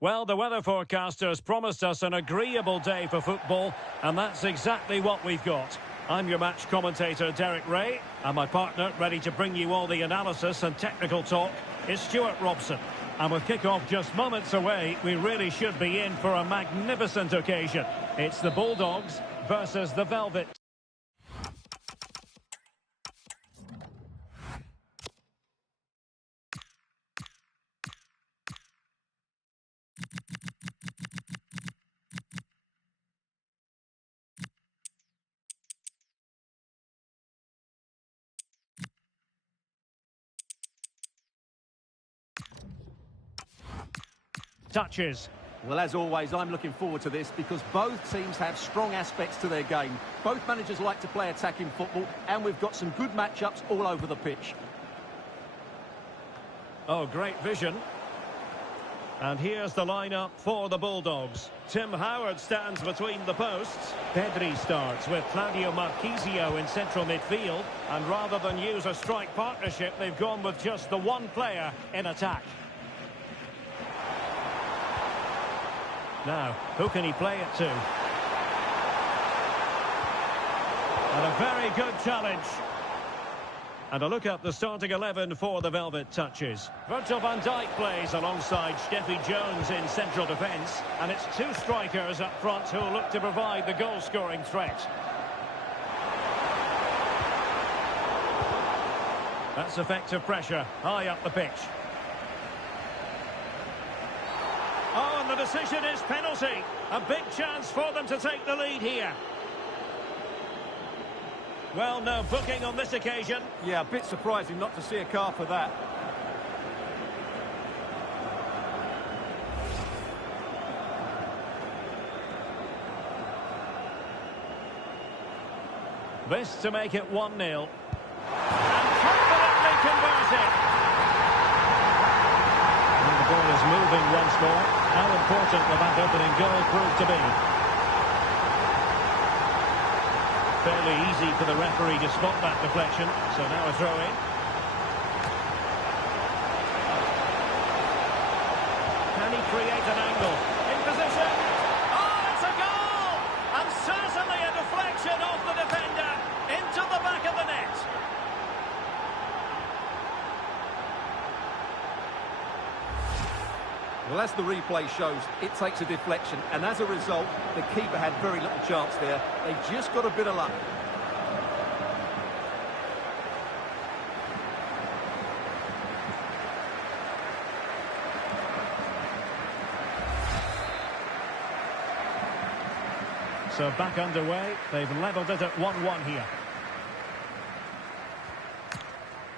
Well, the weather forecasters promised us an agreeable day for football, and that's exactly what we've got. I'm your match commentator, Derek Ray, and my partner, ready to bring you all the analysis and technical talk, is Stuart Robson. And with kick-off just moments away, we really should be in for a magnificent occasion. It's the Bulldogs versus the Velvet. Touches. Well, as always, I'm looking forward to this because both teams have strong aspects to their game. Both managers like to play attacking football, and we've got some good matchups all over the pitch. Oh, great vision. And here's the lineup for the Bulldogs. Tim Howard stands between the posts. Pedri starts with Claudio Marchisio in central midfield. And rather than use a strike partnership, they've gone with just the one player in attack. Now, who can he play it to? And a very good challenge. And a look at the starting 11 for the Velvet Touches. Virgil van Dijk plays alongside Steffi Jones in central defence. And it's two strikers up front who look to provide the goal-scoring threat. That's effective pressure, high up the pitch. Oh, and the decision is penalty. A big chance for them to take the lead here. Well, no booking on this occasion. Yeah, a bit surprising not to see a card for that. This to make it 1-0. And confidently converted. And the ball is moving once more. How important will that opening goal prove to be? Fairly easy for the referee to spot that deflection. So now a throw-in. Can he create an angle? In position. Oh, it's a goal! And certainly a deflection off the defender into the back of the net. Well, as the replay shows, it takes a deflection, and as a result, the keeper had very little chance there. They just got a bit of luck. So back underway, they've levelled it at 1-1 here.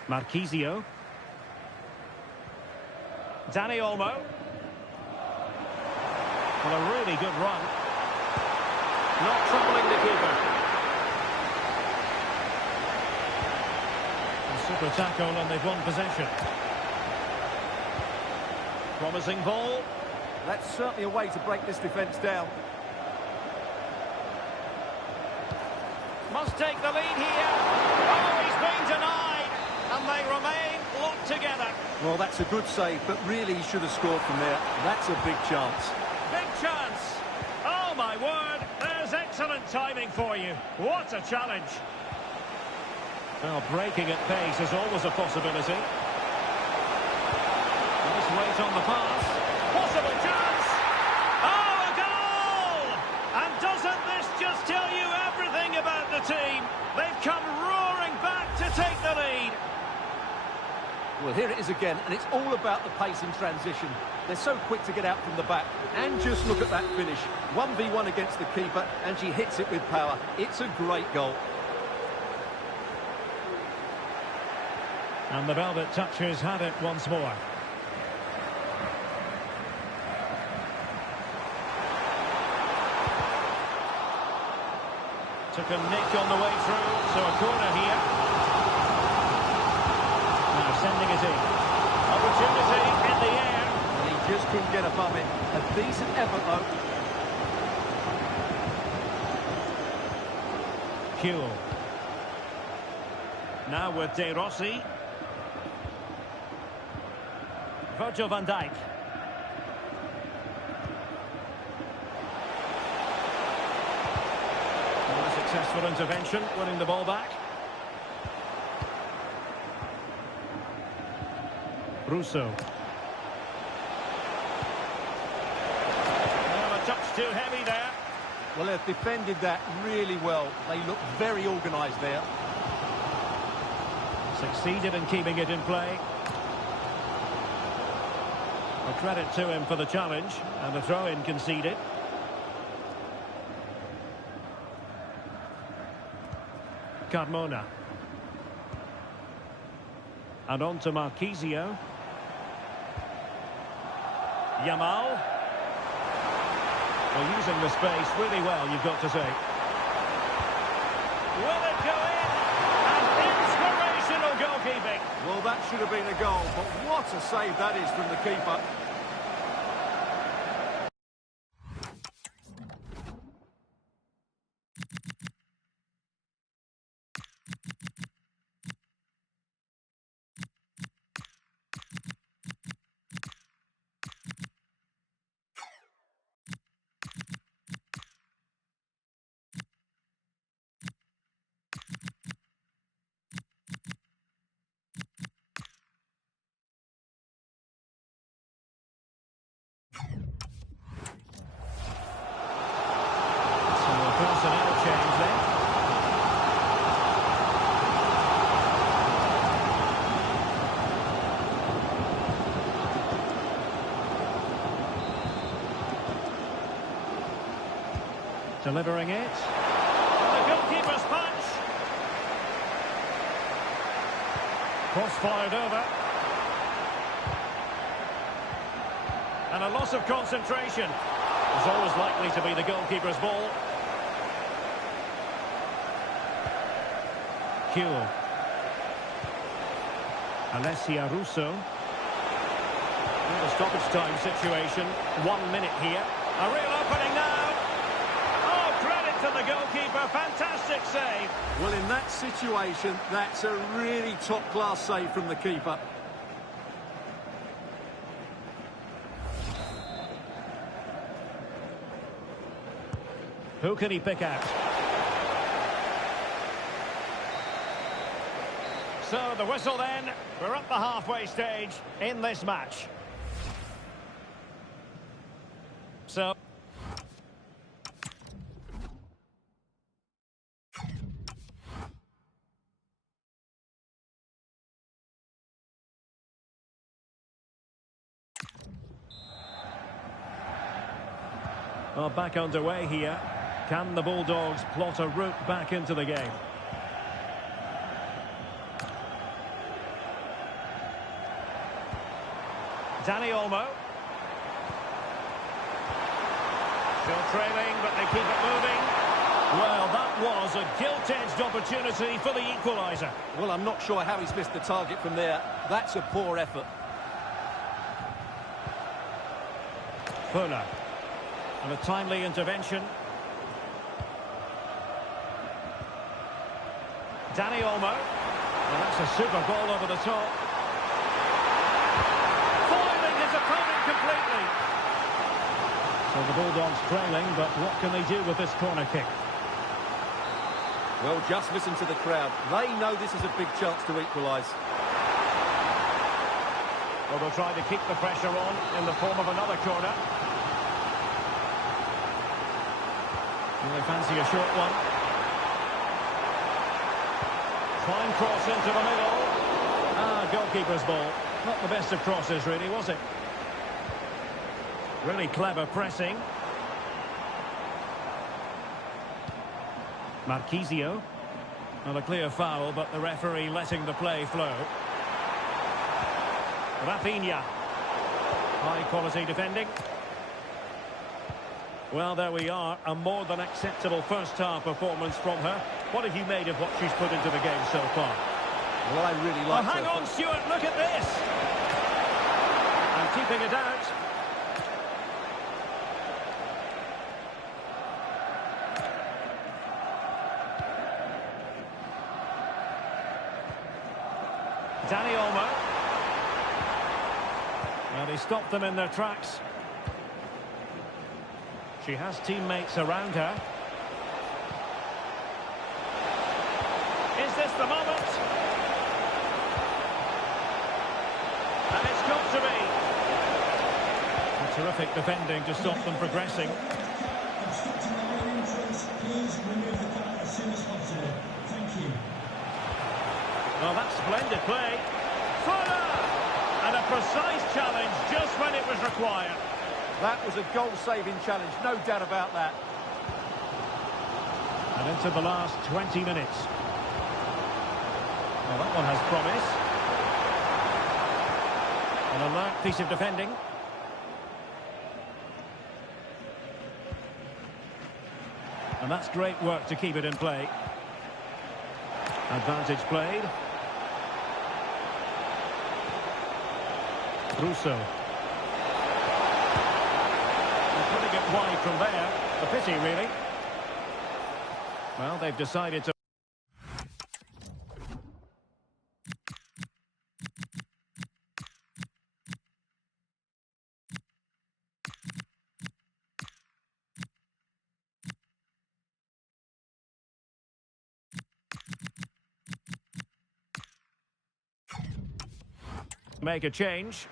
Marchisio. Dani Olmo. Well, a really good run. Not troubling the keeper. A super tackle and they've won possession. Promising ball. That's certainly a way to break this defence down. Must take the lead here. Oh, he's been denied. And they remain locked together. Well, that's a good save, but really he should have scored from there. That's a big chance. Big chance. Oh, my word. There's excellent timing for you. What a challenge. Well, breaking at pace is always a possibility. Nice weight on the pass. Possible chance. Oh, a goal! And doesn't this just tell you everything about the team? They've come roaring back to take the lead. Well, here it is again, and it's all about the pace in transition. They're so quick to get out from the back. And just look at that finish. 1v1 against the keeper, and she hits it with power. It's a great goal. And the Velvet Touchers had it once more. Took a nick on the way through, so a corner here. Now sending it in. Opportunity in the air. He just couldn't get above it. A decent effort, though. Huel. Now with Rossi. Virgil van Dijk. Successful intervention, winning the ball back. Russo. Well, a touch too heavy there. Well, they've defended that really well. They look very organised there. Succeeded in keeping it in play. A credit to him for the challenge, and the throw-in conceded. Carmona. And on to Marquisio. Yamal. Well, using the space really well, you've got to say. Will it go in? And inspirational goalkeeping. Well, that should have been a goal, but what a save that is from the keeper. Personnel change then. Delivering it. The goalkeeper's punch. Cross fired over. And a loss of concentration. It's always likely to be the goalkeeper's ball. Kill. Alessia Russo. The stoppage time situation. 1 minute here. A real opening now. Oh, credit to the goalkeeper. Fantastic save. Well, in that situation, that's a really top-class save from the keeper. Who can he pick out? So the whistle then. We're up the halfway stage in this match. So well, back underway here. Can the Bulldogs plot a route back into the game? Dani Olmo. Still trailing, but they keep it moving. Well, that was a gilt-edged opportunity for the equaliser. Well, I'm not sure how he's missed the target from there. That's a poor effort. Voller. And a timely intervention. Dani Olmo. Well, that's a super ball over the top. Completely. So the Bulldogs trailing, but what can they do with this corner kick? Well, just listen to the crowd. They know this is a big chance to equalise. Well, they'll try to keep the pressure on in the form of another corner. And they fancy a short one. Fine cross into the middle. Goalkeeper's ball. Not the best of crosses, really, was it? Really clever pressing. Marquisio. Not a clear foul, but the referee letting the play flow. Rafinha. High quality defending. Well, there we are. A more than acceptable first half performance from her. What have you made of what she's put into the game so far? Well, I really like her. Hang on, Stuart, look at this. And keeping it out. Dani Olmo. Well, he stopped them in their tracks. She has teammates around her. Is this the moment? And it's got to be. A terrific defending to stop them progressing. Well, that's splendid play. Voller! And a precise challenge just when it was required. That was a goal-saving challenge, no doubt about that. And into the last 20 minutes. Well, that one has promise. An alert piece of defending. And that's great work to keep it in play. Advantage played. Rossi. Putting it wide from there. A pity, really. Well, they've decided to make a change.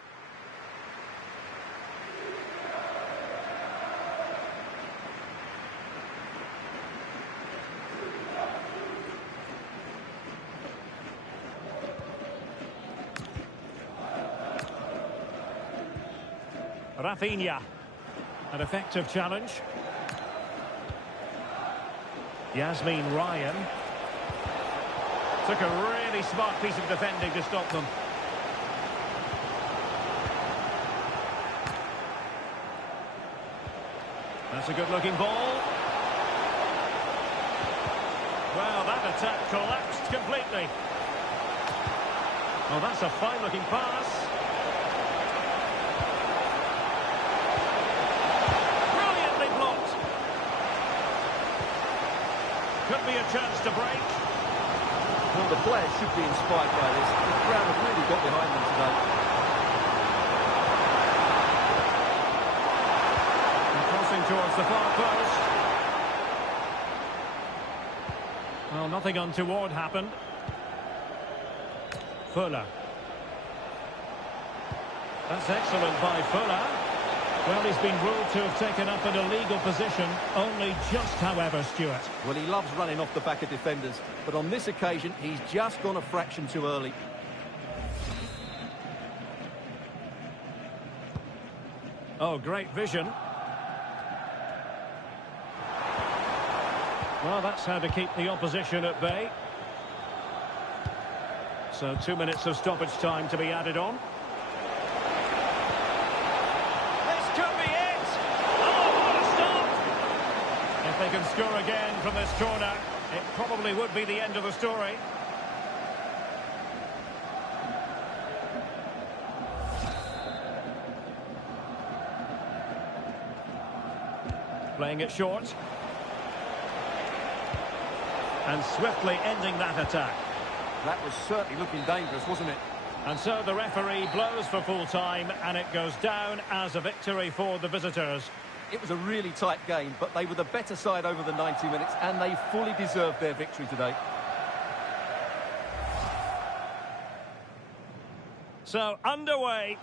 Rafinha. An effective challenge. Yasmin Ryan. Took a really smart piece of defending to stop them. That's a good-looking ball. Well, that attack collapsed completely. Oh, that's a fine-looking pass. Brilliantly blocked. Could be a chance to break. Well, the players should be inspired by this. The crowd have really got behind them today. Towards the far post. Well, nothing untoward happened. Voller. That's excellent by Voller. Well, he's been ruled to have taken up an illegal position, only just, however, Stuart. Well, he loves running off the back of defenders, but on this occasion, he's just gone a fraction too early. Oh, great vision. Well, that's how to keep the opposition at bay. So 2 minutes of stoppage time to be added on. This could be it! Oh, what a stop! If they can score again from this corner, it probably would be the end of the story. Playing it short. And swiftly ending that attack. That was certainly looking dangerous, wasn't it? And so the referee blows for full time, and it goes down as a victory for the visitors. It was a really tight game, but they were the better side over the 90 minutes, and they fully deserved their victory today. So, underway.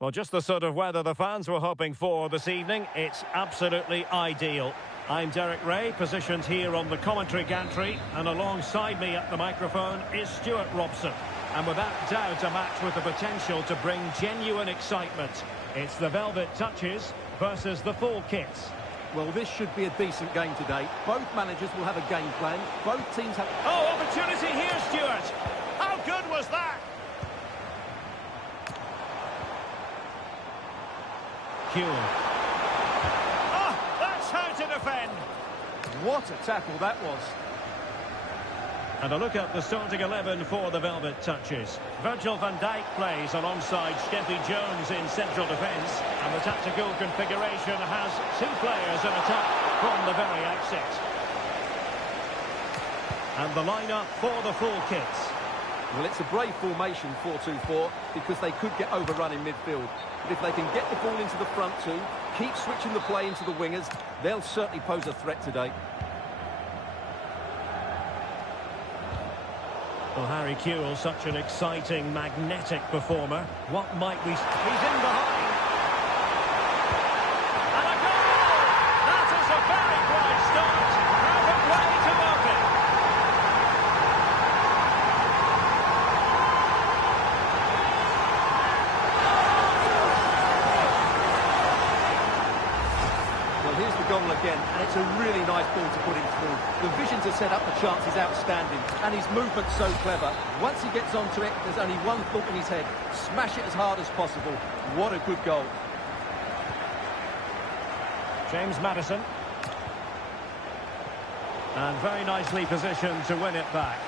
Well, just the sort of weather the fans were hoping for this evening. It's absolutely ideal. I'm Derek Ray, positioned here on the commentary gantry, and alongside me at the microphone is Stuart Robson. And without doubt, a match with the potential to bring genuine excitement. It's the Velvet Touches versus the Full Kits. Well, this should be a decent game today. Both managers will have a game plan. Both teams have... Oh, opportunity here, Stuart! How good was that? Huel. Oh, that's how to defend! What a tackle that was. And a look at the starting 11 for the Velvet Touches. Virgil van Dijk plays alongside Steffi Jones in central defence. And the tactical configuration has two players in attack from the very outset. And the lineup for the Full Kits. Well, it's a brave formation, 4-2-4, because they could get overrun in midfield. But if they can get the ball into the front two, keep switching the play into the wingers, they'll certainly pose a threat today. Well, Harry Kewell, such an exciting, magnetic performer. What might we... He's in behind. And a goal! That is a very bright start. Have a play to open. Well, here's the goal again, and it's a really nice ball to put him through. The vision to set up the chance is outstanding, and his movement's so clever. Once he gets onto it, there's only one thought in his head. Smash it as hard as possible. What a good goal. James Maddison. And very nicely positioned to win it back.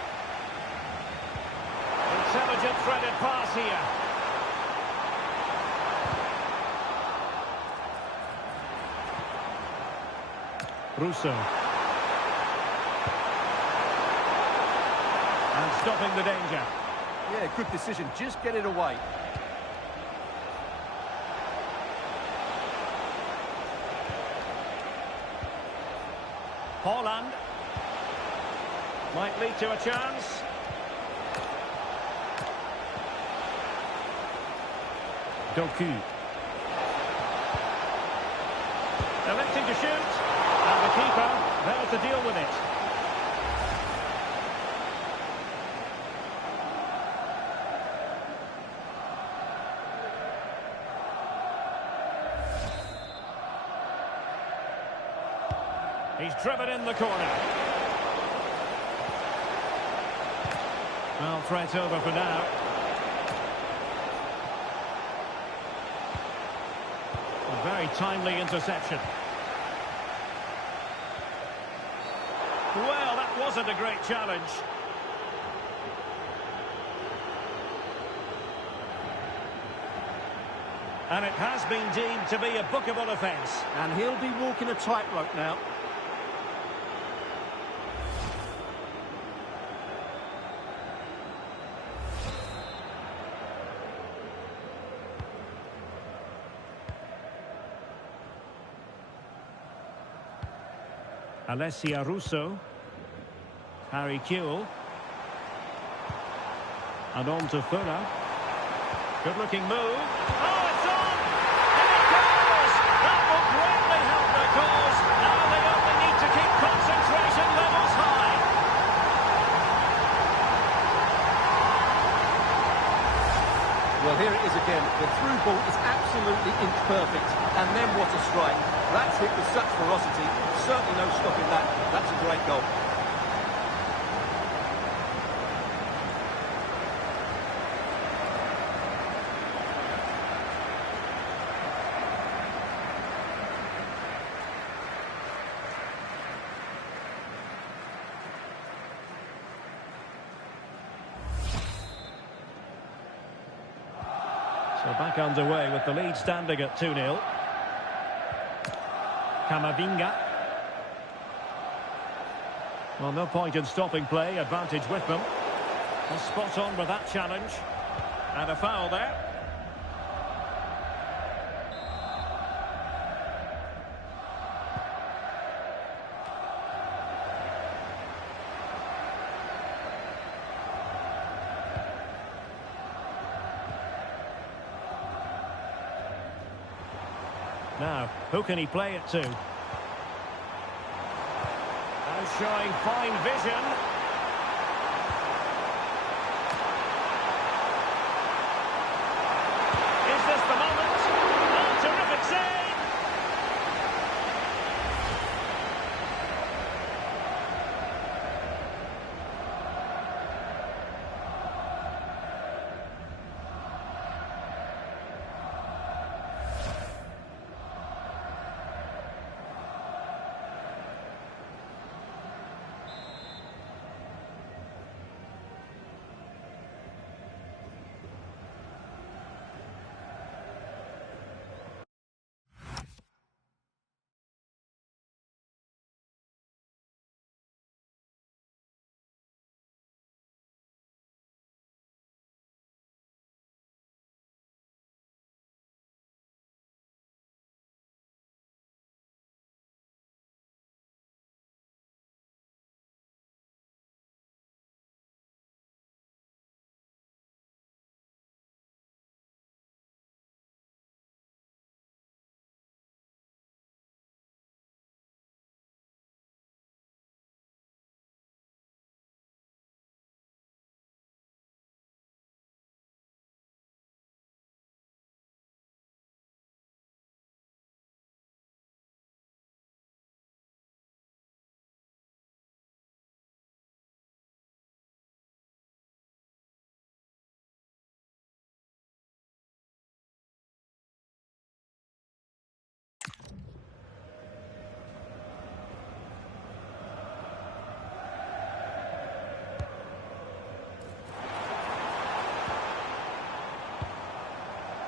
Intelligent threaded pass here. Russo. And stopping the danger. Yeah, good decision. Just get it away. Haaland. Might lead to a chance. Doku. Electing to shoot. And the keeper there to deal with it. He's driven in the corner. Well, threat over for now. A very timely interception. Well, that wasn't a great challenge. And it has been deemed to be a bookable offence. And he'll be walking a tightrope now. Alessia Russo. Harry Kewell. And on to Voller. Good looking move. Oh, it's on! And it goes! That will greatly help their cause. Now they only need to keep concentration levels high. Well, here it is again. The through ball is absolutely inch perfect. And then what a strike. That's hit with such ferocity. Certainly no stopping that. That's a great goal. So back underway with the lead standing at 2-0. Camavinga. Well, no point in stopping play. Advantage with them. Well, spot on with that challenge. And a foul there. Now, who can he play it to? And showing fine vision. Is this the moment? Oh, terrific save!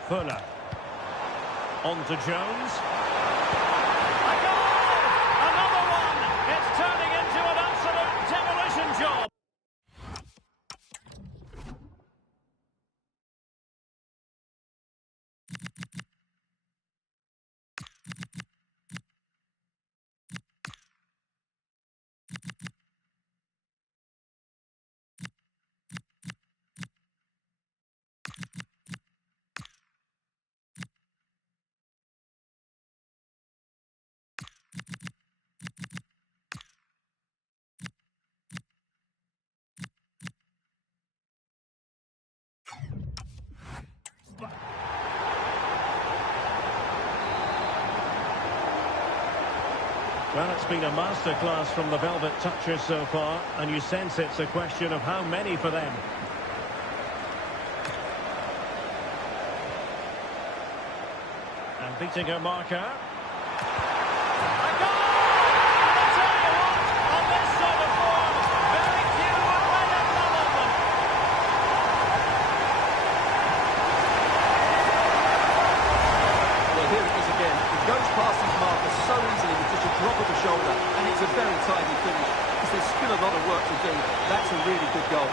Voller. On to Jones. A goal! Another one! It's turning into an absolute demolition job. Well, it's been a masterclass from the Velvet Touchers so far, and you sense it's a question of how many for them. And beating her marker. A goal! And I tell you what, on this sort of form, very few would lay a glove on them. Well, here it is again. It goes past his marker so easily with just a drop of the shoulder, and it's a very tidy finish. Because there's still a lot of work to do. That's a really good goal.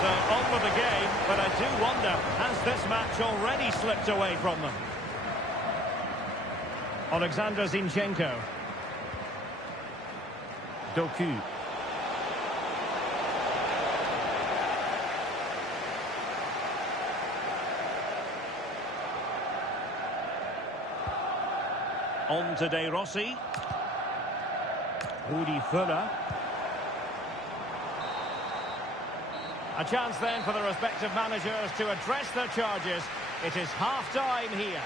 So on with the game, but I do wonder, has this match already slipped away from them? Alexander Zinchenko. Doku. On to Rossi. Voller. A chance then for the respective managers to address their charges. It is half-time here.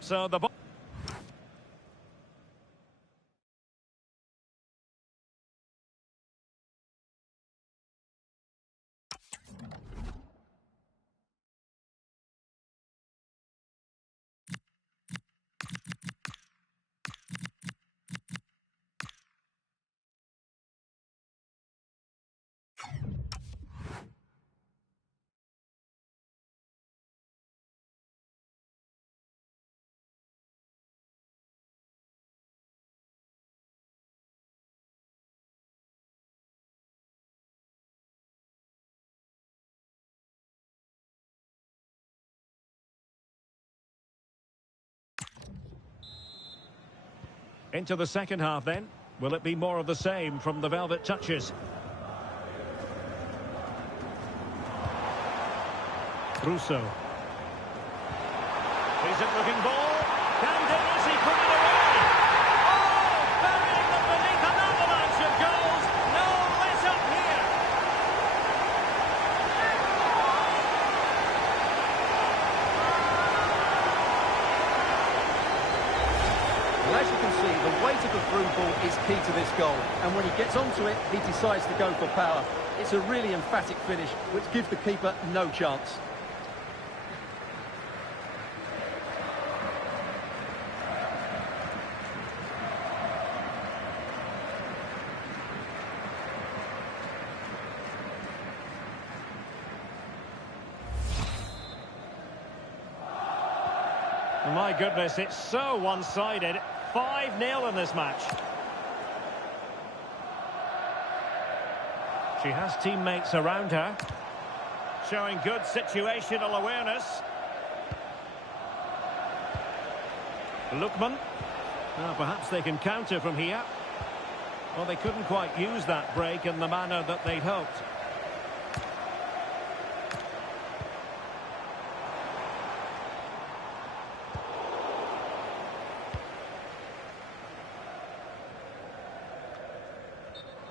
So the ball Into the second half then. Will it be more of the same from the Velvet Touches? Russo. Decent looking ball. Can Rossi put it away? Oh, burying them beneath an avalanche of goals. No let up here. Well, as you can see, the weight of the through ball is key to this goal. And when he gets onto it, he decides to go for power. It's a really emphatic finish, which gives the keeper no chance. My goodness, it's so one-sided. 5-0 in this match. She has teammates around her. Showing good situational awareness. Lookman. Now, perhaps they can counter from here. Well, they couldn't quite use that break in the manner that they'd hoped.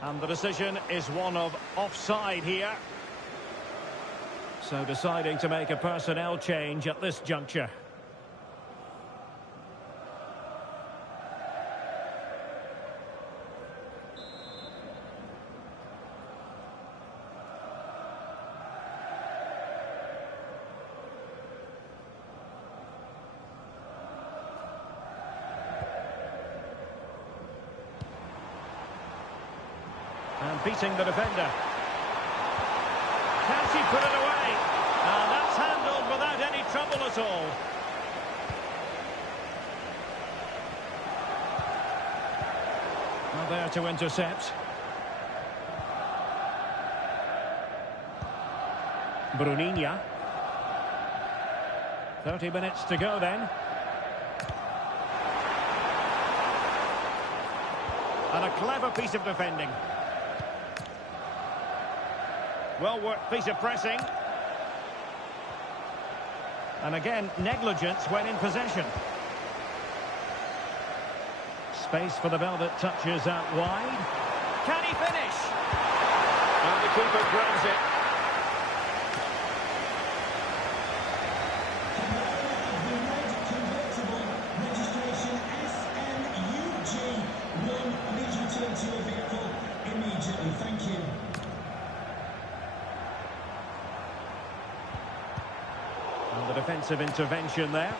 And the decision is one of offside here. So deciding to make a personnel change at this juncture. And beating the defender. Can she put it away? And that's handled without any trouble at all. Now there to intercept. Bruninha. 30 minutes to go then. And a clever piece of defending. Well-worked piece of pressing. And again, negligence when in possession. Space for the Velvet Touches out wide. Can he finish? And the keeper grabs it. Registration SNUG1. I need you to turn to your vehicle immediately. Thank you. And the defensive intervention there.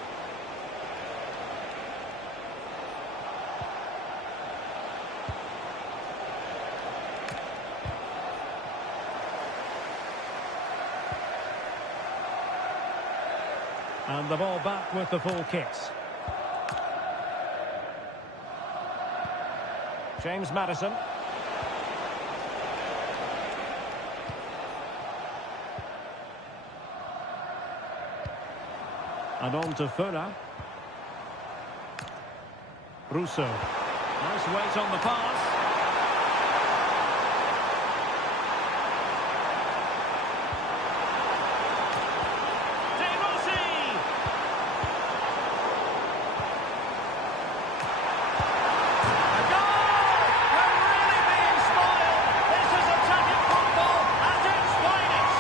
And the ball back with the full kits. James Maddison. And on to Voller. Russo. Nice weight on the pass. Rossi. A goal! We're really being spoiled. This is attacking football at its finest.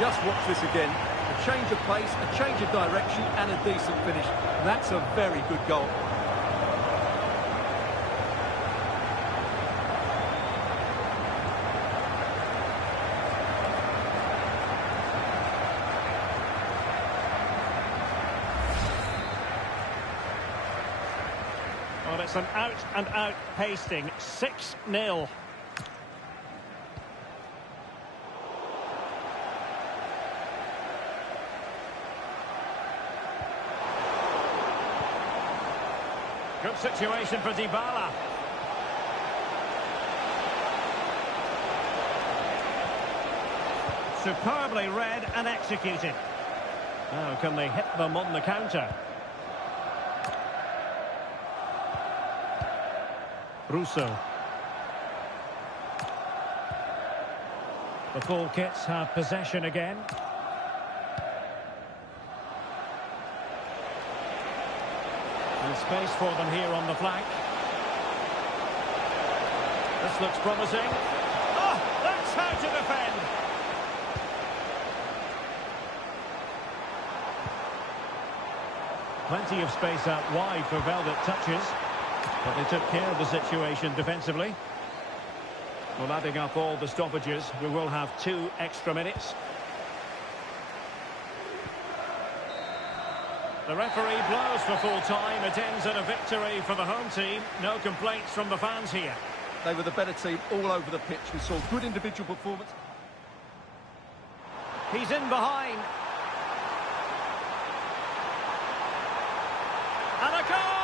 Just watch this again. A change of pace, a change of direction, and a decent finish. That's a very good goal. Well, it's an out-and-out pasting. 6-0. Good situation for Dybala. Superbly read and executed. Now, can they hit them on the counter? Russo. The full kits have possession again. And space for them here on the flank. This looks promising. Oh, that's how to defend. Plenty of space out wide for Velvet touches. But they took care of the situation defensively. Well, adding up all the stoppages, we will have 2 extra minutes. The referee blows for full time. It ends in a victory for the home team. No complaints from the fans here. They were the better team all over the pitch. We saw good individual performance. He's in behind. And a goal!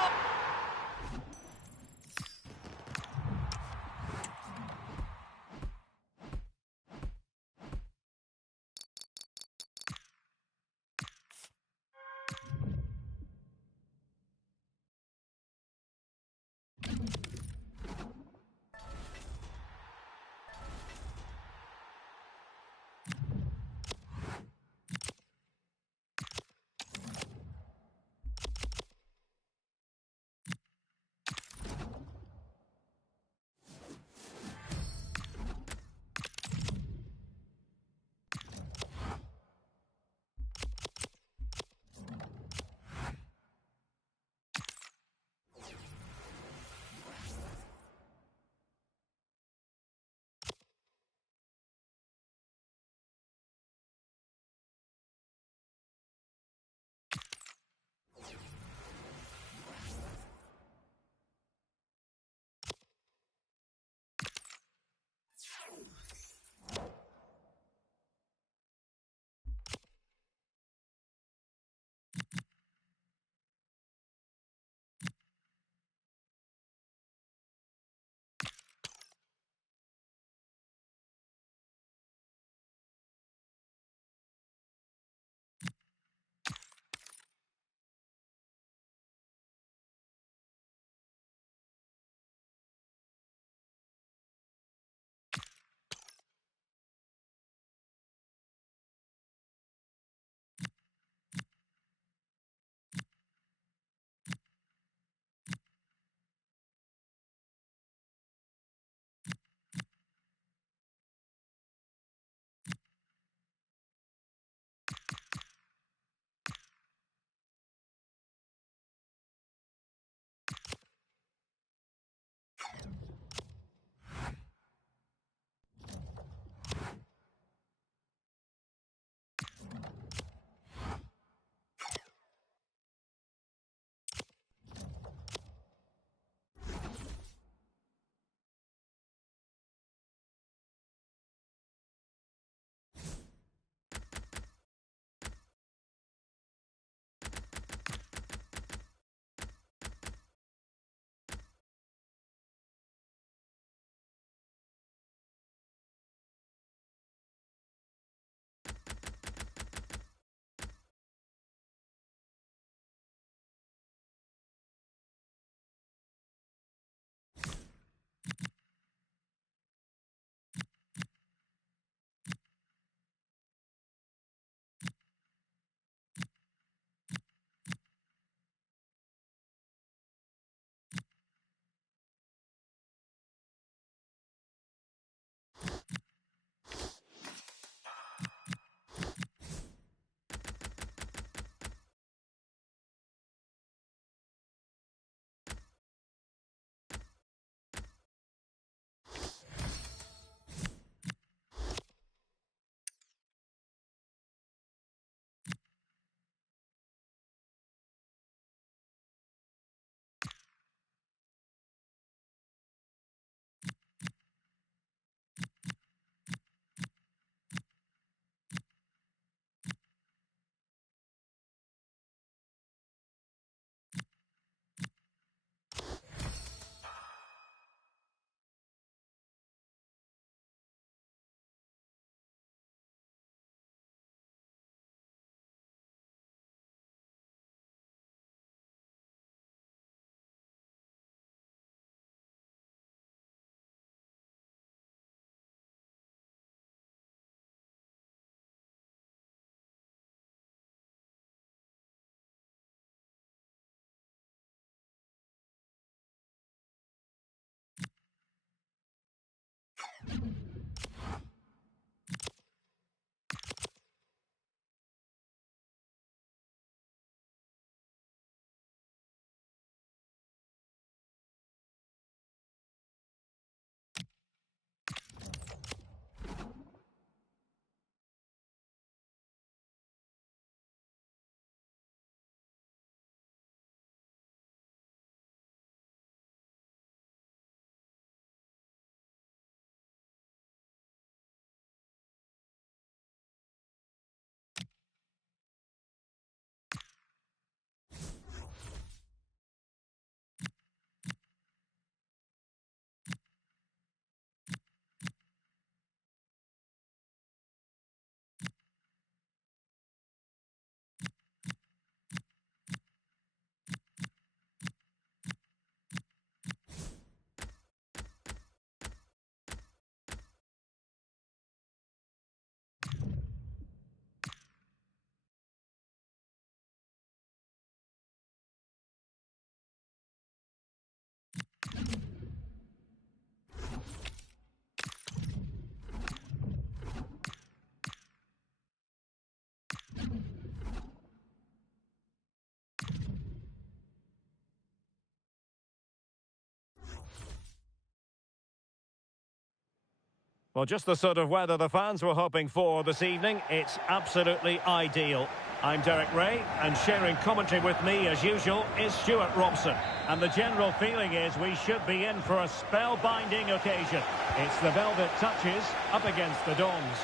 Well, just the sort of weather the fans were hoping for this evening. It's absolutely ideal. I'm Derek Ray, and sharing commentary with me, as usual, is Stuart Robson. And the general feeling is we should be in for a spellbinding occasion. It's the Velvet Touches up against the Dons.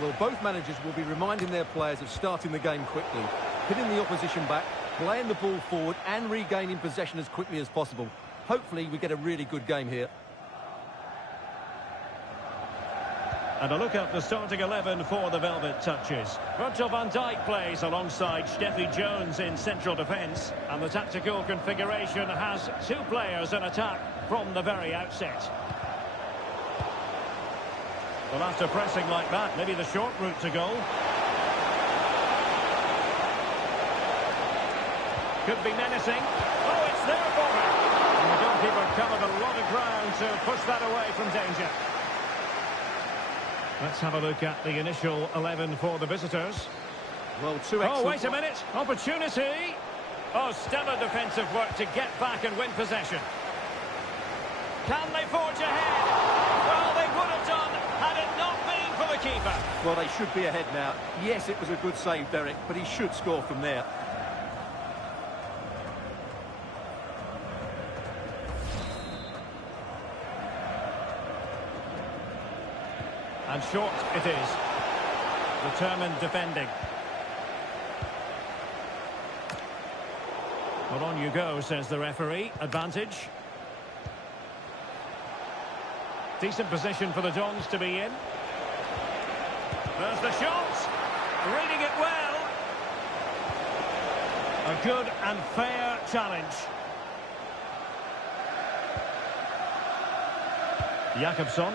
Well, both managers will be reminding their players of starting the game quickly, hitting the opposition back, playing the ball forward and regaining possession as quickly as possible. Hopefully we get a really good game here. And a look at the starting 11 for the Velvet Touches. Virgil van Dijk plays alongside Steffi Jones in central defence. And the tactical configuration has two players in attack from the very outset. Well, after pressing like that, maybe the short route to goal. Could be menacing. Oh, it's there for her. And the goalkeeper covered a lot of ground to push that away from danger. Let's have a look at the initial 11 for the visitors. Well, two excellent... Oh, wait a minute. Opportunity. Oh, stellar defensive work to get back and win possession. Can they forge ahead? Well, they would have done had it not been for the keeper. Well, they should be ahead now. Yes, it was a good save, Derek, but he should score from there. And short it is. Determined defending. Well, on you go, says the referee. Advantage. Decent position for the Dons to be in. There's the shot. Reading it well. A good and fair challenge. Jakobsson.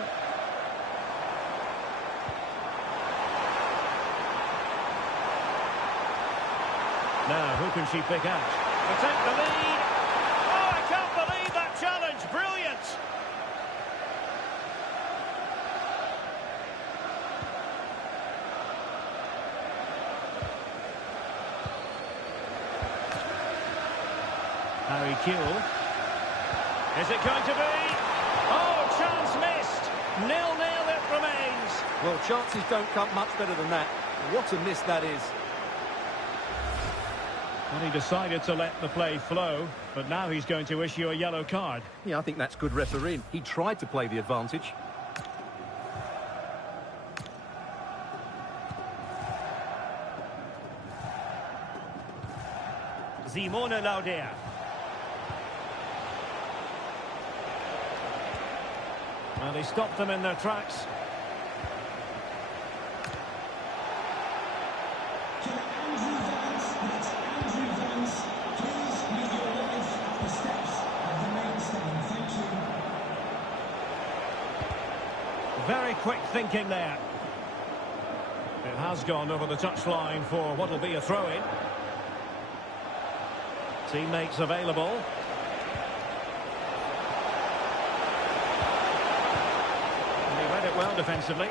Now, who can she pick out? To take the lead. Oh, I can't believe that challenge. Brilliant. Harry Kewell. Is it going to be? Oh, chance missed. 0-0 it remains. Well, chances don't come much better than that. What a miss that is. And he decided to let the play flow, but now he's going to issue a yellow card. Yeah, I think that's good refereeing. He tried to play the advantage. Simone Lauder. Well, he stopped them in their tracks. Very quick thinking there. It has gone over the touchline for what will be a throw-in. Teammates available. And he read it well defensively.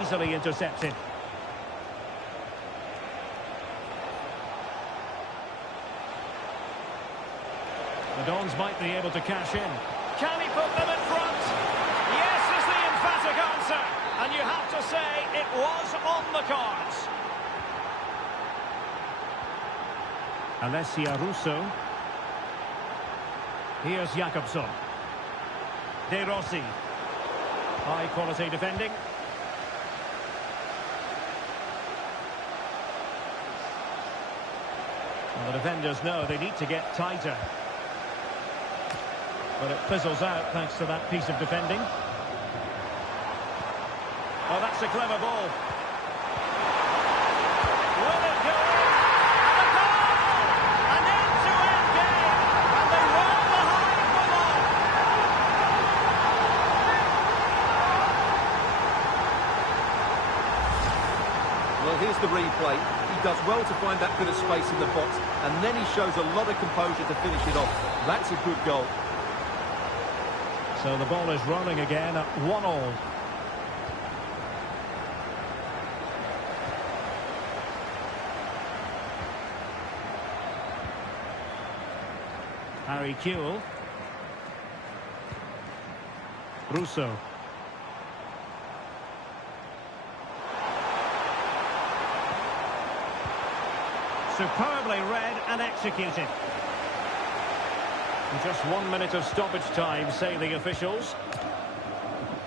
Easily intercepted. The Dons might be able to cash in. Can he put them in front? Yes is the emphatic answer. And you have to say it was on the cards. Alessia Russo. Here's Jakobsson. De Rossi. High quality defending. Well, the defenders know they need to get tighter. But it fizzles out thanks to that piece of defending. Oh, that's a clever ball. Will it go in? And a goal! An end-to-end game! And they roll behind for one! Well, here's the replay. He does well to find that bit of space in the box, and then he shows a lot of composure to finish it off. That's a good goal. So the ball is rolling again at 1-1. Harry Kewell. Russo. Superbly read and executed. Just 1 minute of stoppage time, say the officials.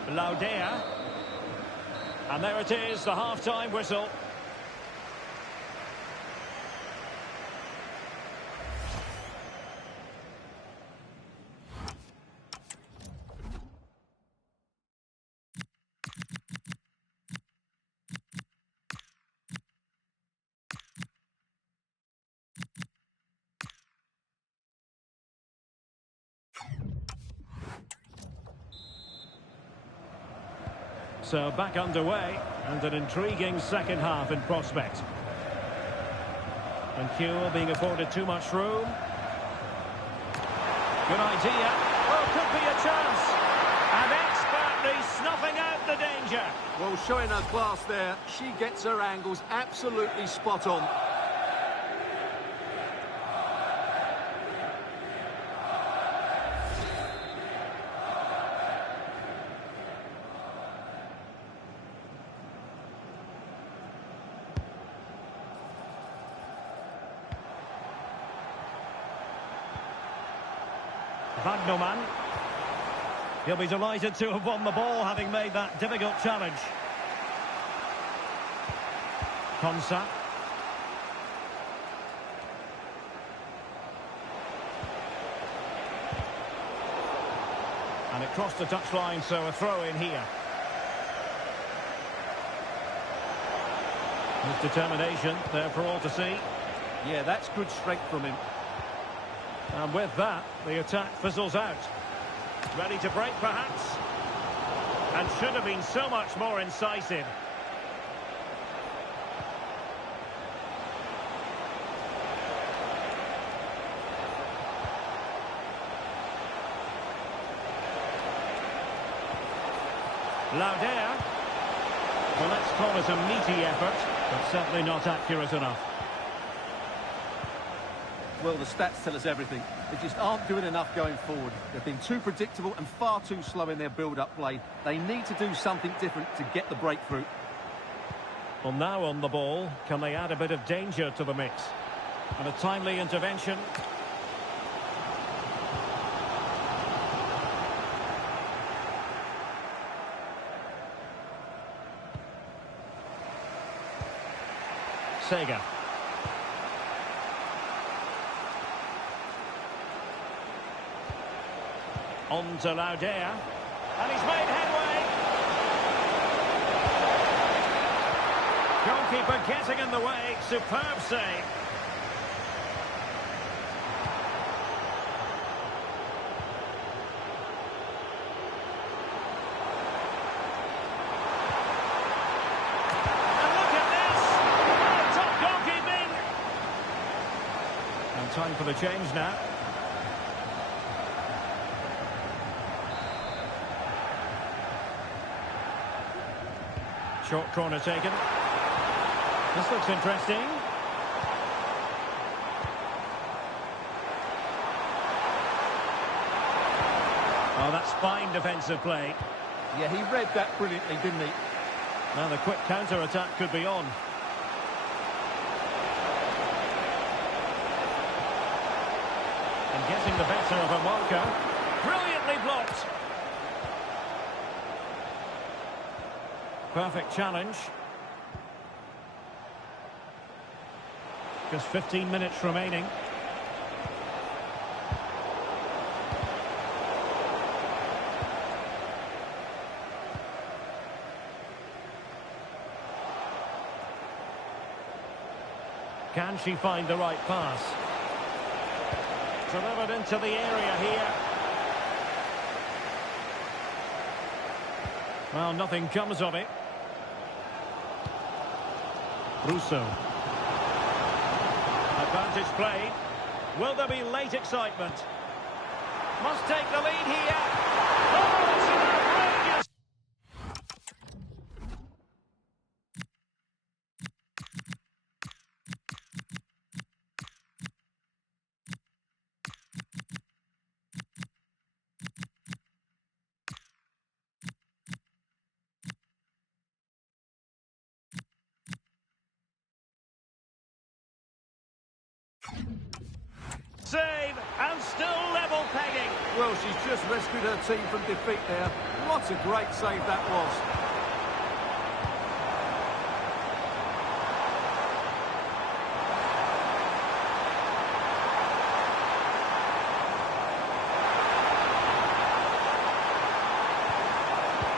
Laudea. And there it is, the half-time whistle. So back underway, and an intriguing second half in prospect. And Kewell being afforded too much room. Good idea. Well, could be a chance. And expertly snuffing out the danger. Well, showing her class there, she gets her angles absolutely spot on. Wagnerman. He'll be delighted to have won the ball, having made that difficult challenge. Konsa. And it crossed the touchline, so a throw in here. His determination there for all to see. Yeah, that's good strength from him. And with that, the attack fizzles out. Ready to break, perhaps? And should have been so much more incisive. Laudea. Well, let's call it a meaty effort, but certainly not accurate enough. Well, the stats tell us everything. They just aren't doing enough going forward. They've been too predictable and far too slow in their build-up play. They need to do something different to get the breakthrough. Well, now on the ball, can they add a bit of danger to the mix? And a timely intervention. Sega. On to Laudea. And he's made headway. Goalkeeper getting in the way. Superb save. And look at this. Oh, top goalkeeping. And time for the change now. Short corner taken. This looks interesting. Oh, that's fine defensive play. Yeah, he read that brilliantly, didn't he? Now the quick counter-attack could be on. And getting the better of a Marco. Brilliantly blocked. Perfect challenge. Just 15 minutes remaining. Can she find the right pass? Delivered into the area here. Well, nothing comes of it. Russo. Advantage played. Will there be late excitement? Must take the lead here. Oh! Save, and still level pegging. Well, she's just rescued her team from defeat there. What a great save that was.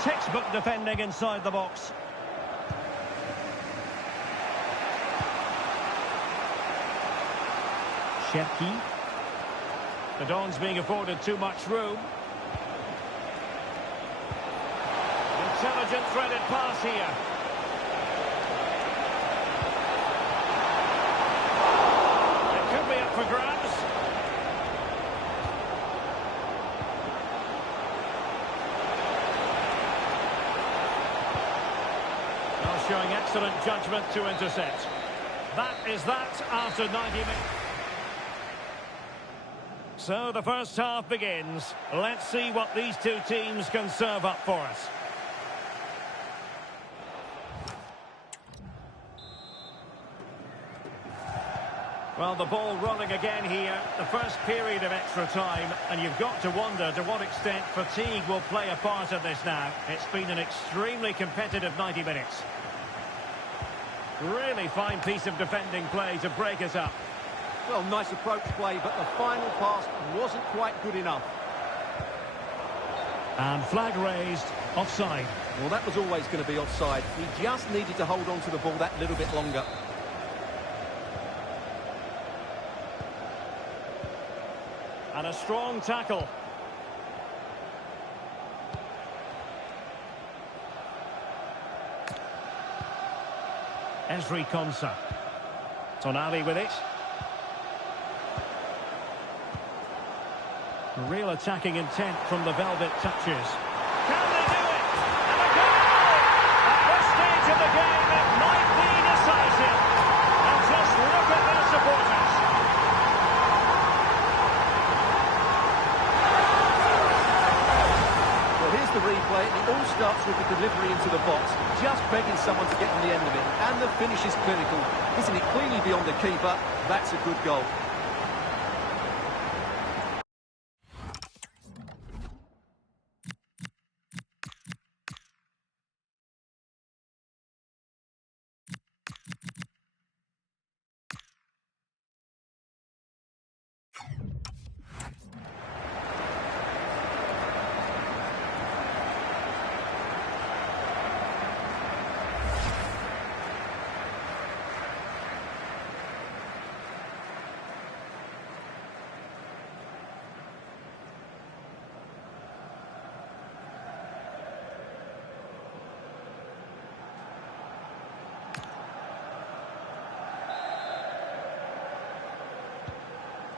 Textbook defending inside the box. Shepke. The Dons being afforded too much room. Intelligent threaded pass here. It could be up for grabs. Now showing excellent judgment to intercept. That is that after 90 minutes. So the first half begins. Let's see what these two teams can serve up for us. Well, the ball rolling again here. The first period of extra time. And you've got to wonder to what extent fatigue will play a part in this now. It's been an extremely competitive 90 minutes. Really fine piece of defending play to break us up. Well, nice approach play, but the final pass wasn't quite good enough. And flag raised, offside. Well, that was always going to be offside. He just needed to hold on to the ball that little bit longer. And a strong tackle. Esri Konsa. Tonali with it. Real attacking intent from the Velvet touches. Can they do it? And a goal! At this stage of the game, it might be decisive. And just look at their supporters. Well, here's the replay. It all starts with the delivery into the box. Just begging someone to get on the end of it. And the finish is clinical. Hitting it cleanly beyond the keeper. That's a good goal.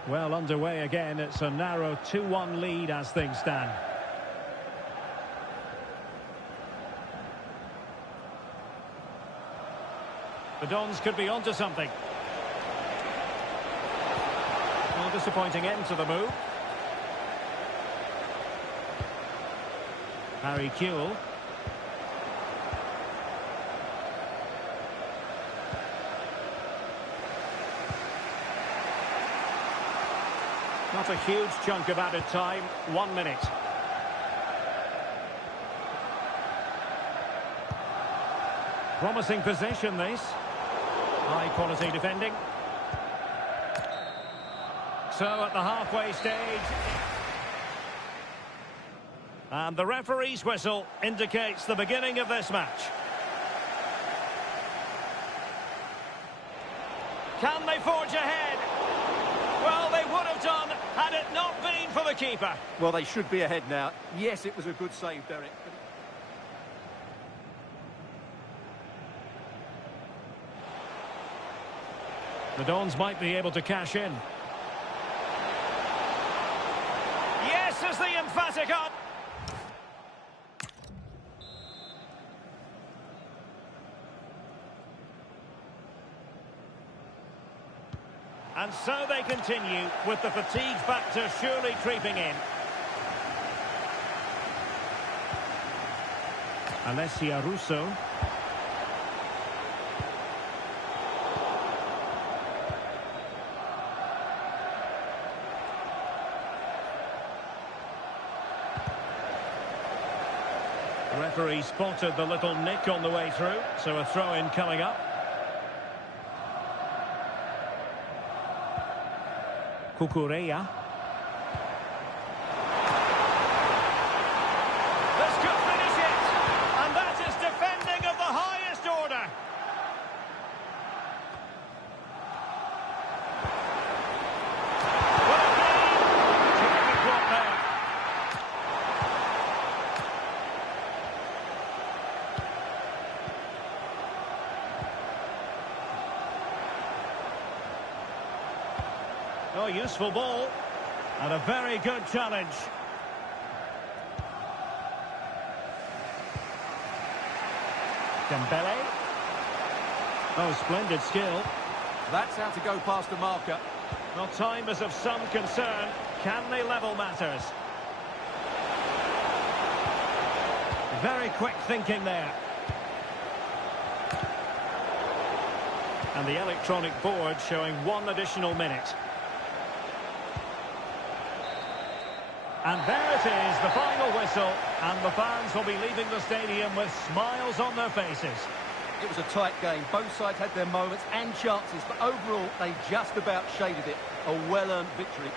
Well, underway again. It's a narrow 2-1 lead as things stand. The Dons could be onto something. Well, disappointing end to the move. Harry Kewell. Not a huge chunk of added time. 1 minute. Promising possession, this. High quality defending. So at the halfway stage. And the referee's whistle indicates the beginning of this match. Can they forge ahead? Well, they would have done had it not been for the keeper. Well, they should be ahead now. Yes, it was a good save, Derek. The Dons might be able to cash in. Yes, is the emphatic up. And so they continue with the fatigue factor surely creeping in. Alessia Russo. Referee spotted the little nick on the way through, so a throw-in coming up. Cucurella. This could finish it, and that is defending of the highest order. What a game! Terrific block there. Oh, useful ball. And a very good challenge. Dembele. Oh, splendid skill. That's how to go past the marker. Well, time is of some concern. Can they level matters? Very quick thinking there. And the electronic board showing 1 additional minute. And there it is, the final whistle, and the fans will be leaving the stadium with smiles on their faces. It was a tight game. Both sides had their moments and chances, but overall, they just about shaded it. A well-earned victory.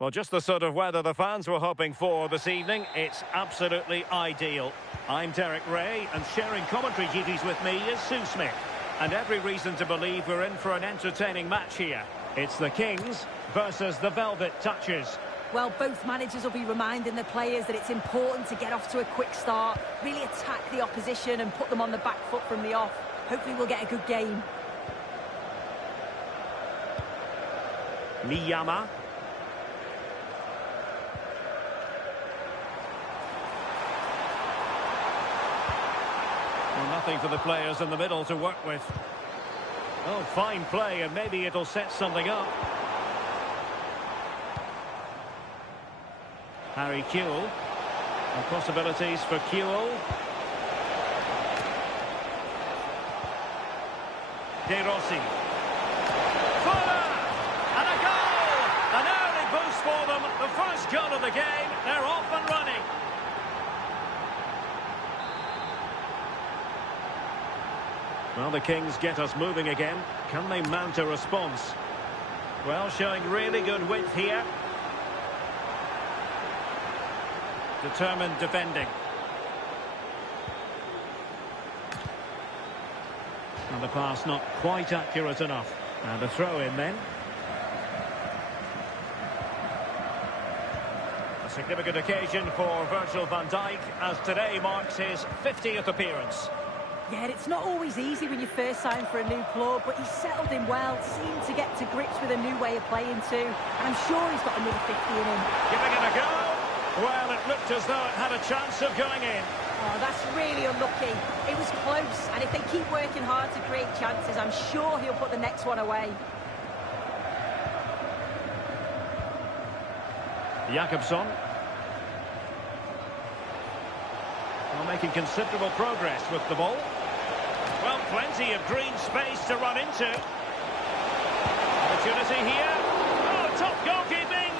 Well, just the sort of weather the fans were hoping for this evening. It's absolutely ideal. I'm Derek Ray, and sharing commentary duties with me is Sue Smith. And every reason to believe we're in for an entertaining match here. It's the Kings versus the Velvet Touchers. Well, both managers will be reminding the players that it's important to get off to a quick start, really attack the opposition and put them on the back foot from the off. Hopefully we'll get a good game. Miyama. Well, nothing for the players in the middle to work with. Oh, fine play, and maybe it'll set something up. Harry Kewell. And possibilities for Kewell. Rossi. Voller! And a goal! An early boost for them. The first goal of the game. They're off and running. Well, the Kings get us moving again. Can they mount a response? Well, showing really good width here. Determined defending. And the pass not quite accurate enough. And a throw in then. A significant occasion for Virgil van Dijk as today marks his 50th appearance. Yeah, it's not always easy when you first sign for a new club, but he's settled in well, seemed to get to grips with a new way of playing too, and I'm sure he's got another 50 in him. Giving it a go. Well, it looked as though it had a chance of going in. Oh, that's really unlucky. It was close, and if they keep working hard to create chances, I'm sure he'll put the next one away. Jakobsson. Well, making considerable progress with the ball. Well, plenty of green space to run into. Opportunity here. Oh, top goalkeeping.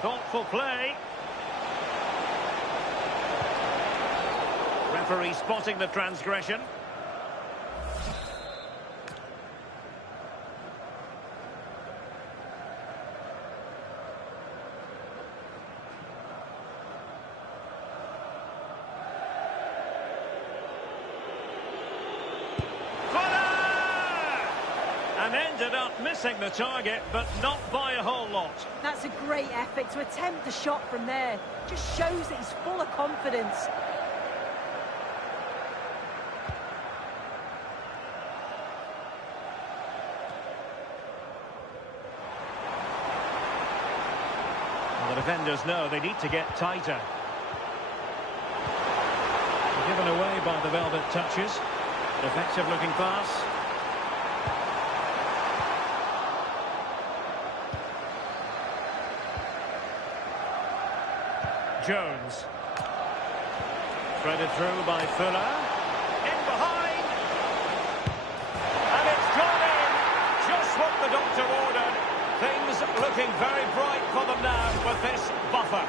Thoughtful play. Referee spotting the transgression. And ended up missing the target, but not by a whole lot. That's a great effort to attempt the shot from there. Just shows that he's full of confidence. Well, the defenders know they need to get tighter. Given away by the Velvet touches. Effective looking pass. Jones. Threaded through by Voller. In behind. And it's gone in. Just what the doctor ordered. Things looking very bright for them now with this buffer.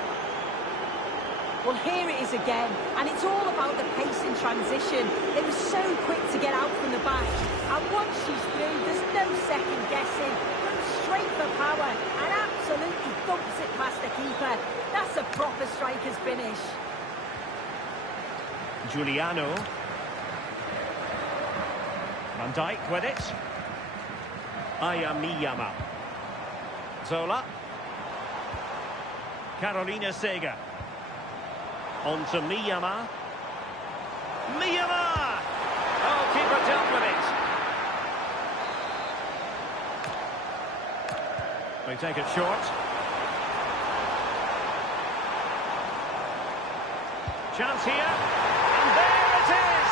Well, here it is again, and it's all about the pace in transition. It was so quick to get out from the back, and once she's through, there's no second guessing. Goes straight for power, and absolutely thumps it past the keeper. That's a proper striker's finish. Giuliano. Van Dijk with it. Ayamiyama. Zola. Carolina Sega. On to Miyama. Miyama! Oh, keeper dealt with it. They take it short. Chance here. And there it is!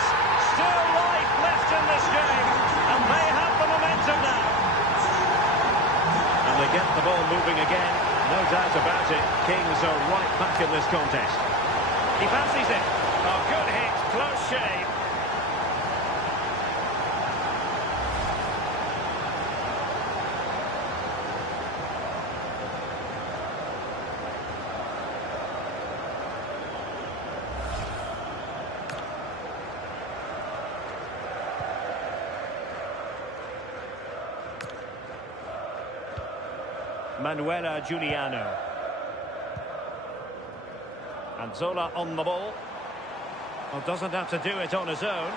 Still life left in this game. And they have the momentum now. And they get the ball moving again. No doubt about it. Kings are right back in this contest. He fancies it. Oh, good hit. Close shave. Manuela Giuliano. And Zola on the ball. Well, doesn't have to do it on his own.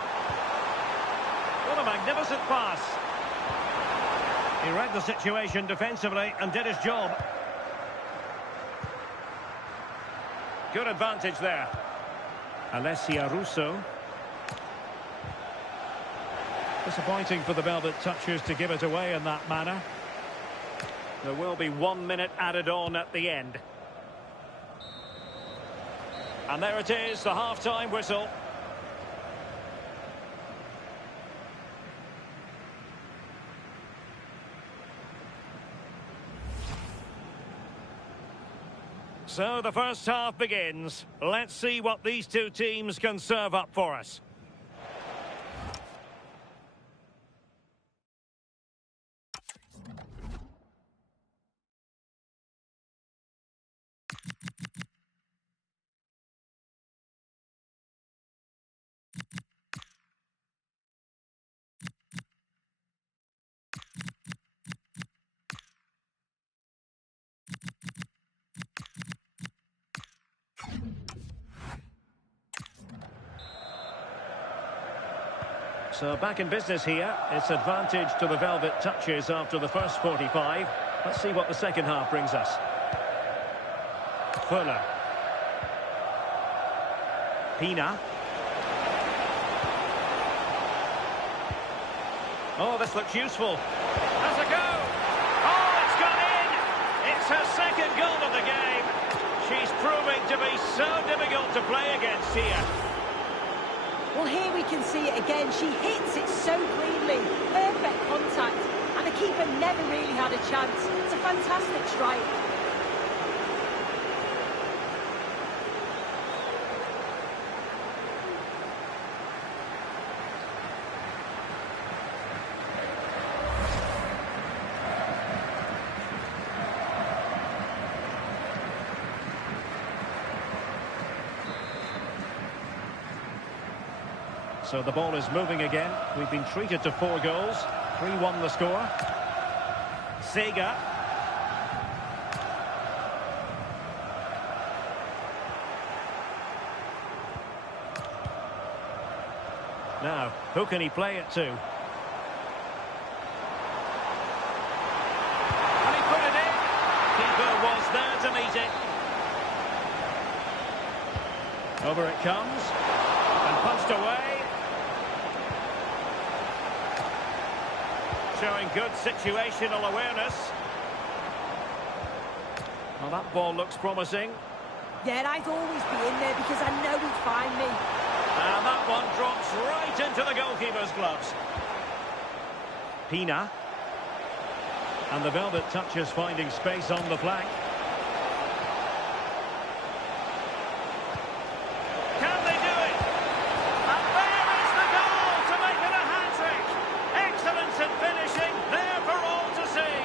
What a magnificent pass. He read the situation defensively and did his job. Good advantage there. Alessia Russo. Disappointing for the Velvet Touchers to give it away in that manner. There will be 1 minute added on at the end. And there it is, the half-time whistle. So the first half begins. Let's see what these two teams can serve up for us. So back in business here. It's advantage to the Velvet Touches after the first 45. Let's see what the second half brings us. Voller. Pina. Oh, this looks useful. Has a go. Oh, it's gone in. It's her second goal of the game. She's proving to be so difficult to play against here. Well, here we can see it again. She hits it so cleanly. Perfect contact. And the keeper never really had a chance. It's a fantastic strike. So the ball is moving again. We've been treated to 4 goals. 3-1 the score. Sega. Now, who can he play it to? And he put it in. Keeper was there to meet it. Over it comes. And punched away. Showing good situational awareness. Well, that ball looks promising. Yeah, I'd always be in there because I know he'd find me. And that one drops right into the goalkeeper's gloves. Pina. And the velvet touches finding space on the flank. Can they do it? And there is the goal to make it a hat-trick. Excellence in finishing, there for all to see.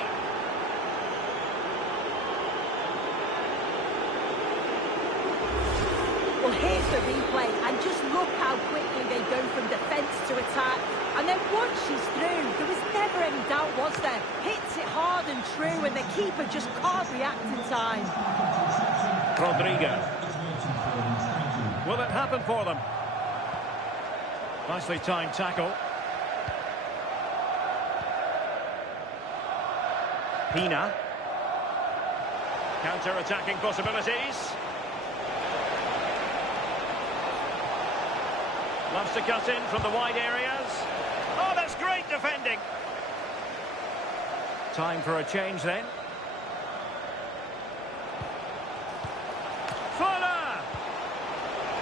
Well, here's the replay, and just look how quickly they go from defence to attack. And then once she's through, there was never any doubt, was there? Hits it hard and true, and the keeper just can't react in time. Rodrigo. Will it happen for them? Nicely timed tackle. Pina. Counter-attacking possibilities. Loves to cut in from the wide areas. Oh, that's great defending. Time for a change then. Voller!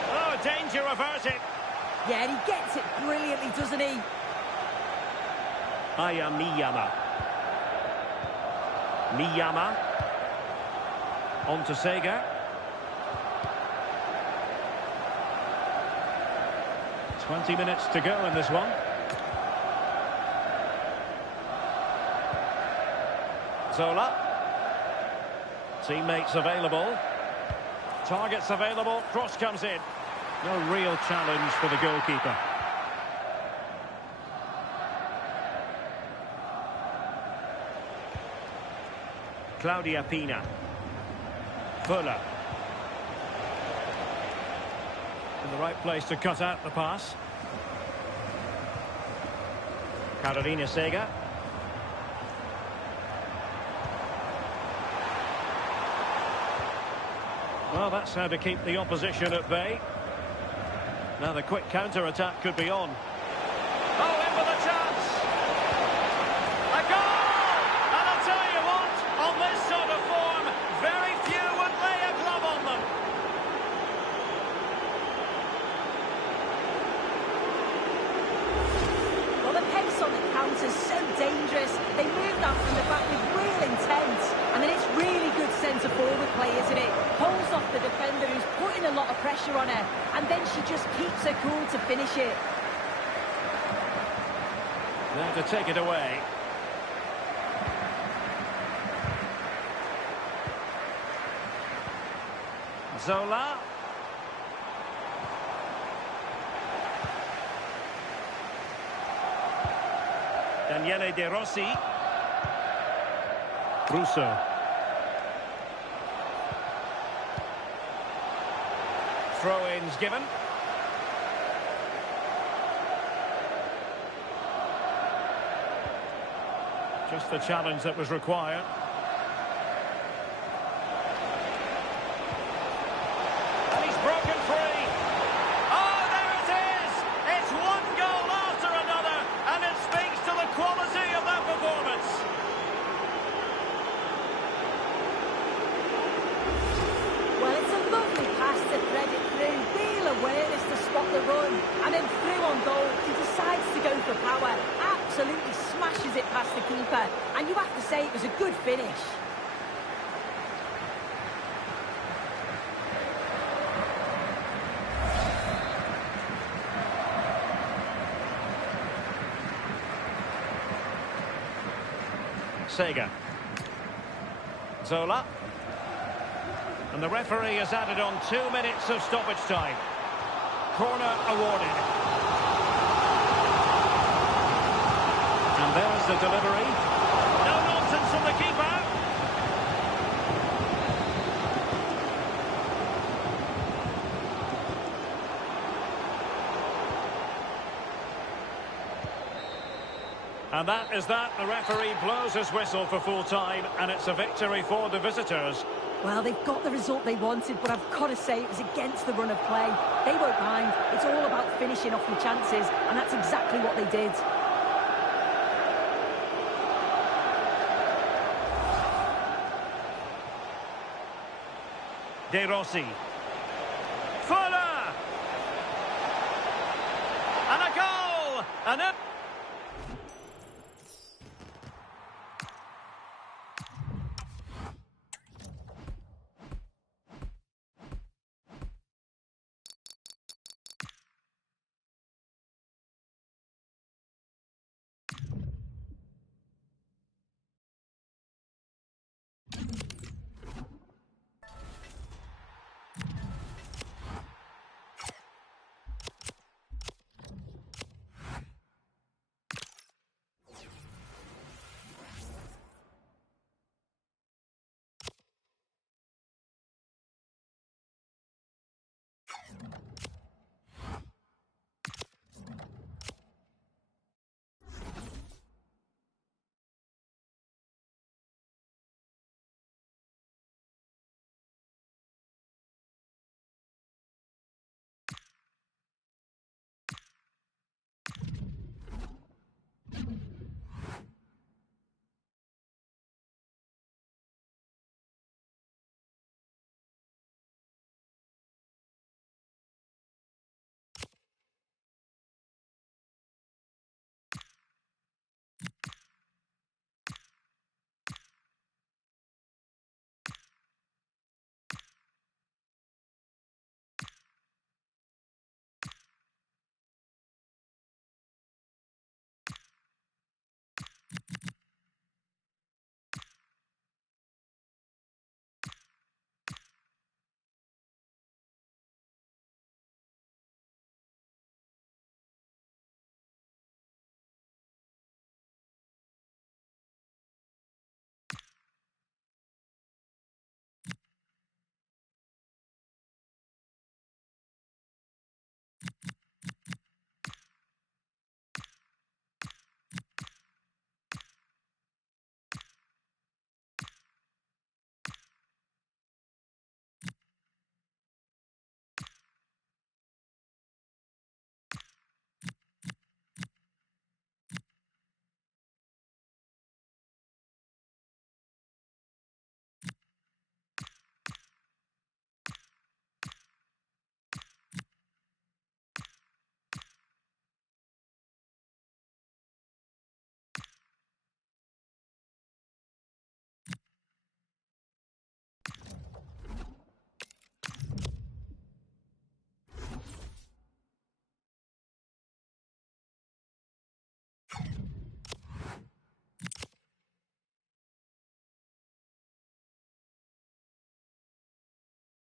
Oh, danger averted. Yeah, and he gets it brilliantly, doesn't he? Miyama. Miyama. On to Sega. 20 minutes to go in this one. Zola. Teammates available. Targets available. Cross comes in. No real challenge for the goalkeeper. Claudia Pina. Voller. In the right place to cut out the pass. Carolina Sega. Well, that's how to keep the opposition at bay. Now the quick counter-attack could be on. Oh, in with a chance! A goal! And I'll tell you what, on this sort of form, very few would lay a glove on them. Well, the pace on the counter's so dangerous. They moved out from the back with real intent. And then it's really good centre-forward play, isn't it? Pulls off the defender who's putting a lot of pressure on her. And then she just keeps her cool to finish it. There to take it away. Zola. Daniele De Rossi. Russo. Throw-ins given. Just the challenge that was required. extra power, absolutely smashes it past the keeper. And you have to say it was a good finish. Sega. Zola. And the referee has added on 2 minutes of stoppage time. Corner awarded. And there's the delivery. No nonsense from the keeper. And that is that. The referee blows his whistle for full time, and it's a victory for the visitors. Well, they've got the result they wanted, but I've got to say it was against the run of play. They won't mind. It's all about finishing off your chances, and that's exactly what they did. Rossi. Voller! And a goal! And